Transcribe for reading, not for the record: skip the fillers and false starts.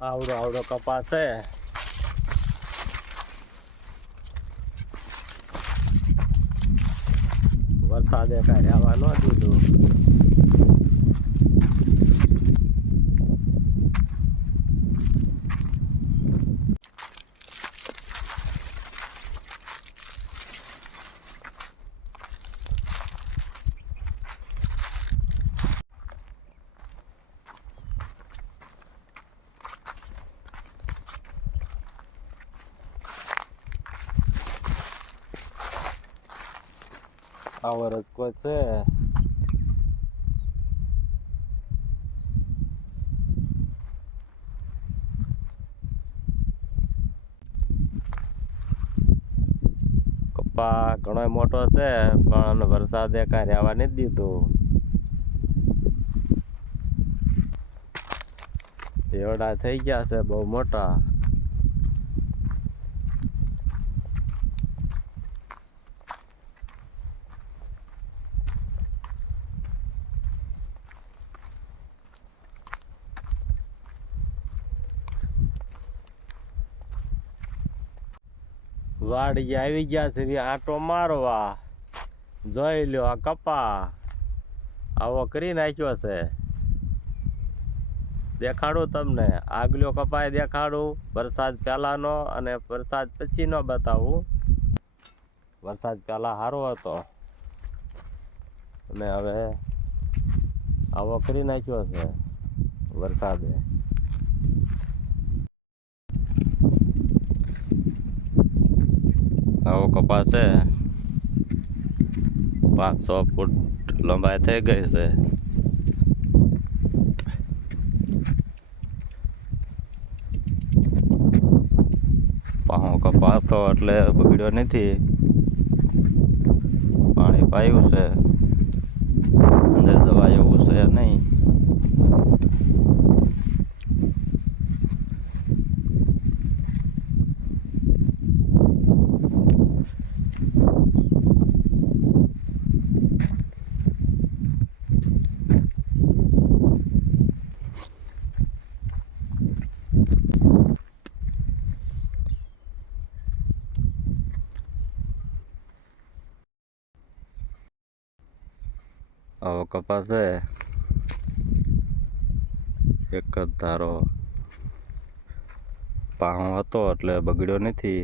આવડો આવડો કપાસ છે. વરસાદે કાંઈ રહેવા ન દીધું. આ વરસ કોઈ છે. કપા ઘણો મોટો છે પણ વરસાદે કાંઈ રહેવા નથી દીધું. એવડા થઈ ગયા છે બહુ મોટા. વાડી આવી ગયા છે આટો મારવા. જોઈ લ્યો આ કપા આવો કરી નાખ્યો છે. દેખાડું તમને આગલો કપાય દેખાડું, વરસાદ પહેલાનો અને વરસાદ પછીનો બતાવું. વરસાદ પહેલા સારો હતો અને હવે આવો કરી નાખ્યો છે વરસાદે. આવો કપાસ છે, 500 ફૂટ લંબાઈ થઈ ગઈ છે. પાહો કપાસ હતો એટલે બગડ્યો નથી. પાણી પાયું છે, અંદર દવા એવું છે નહીં. આવો કપાસ છે, એક જ ધારો પાહો હતો એટલે બગડ્યો નથી.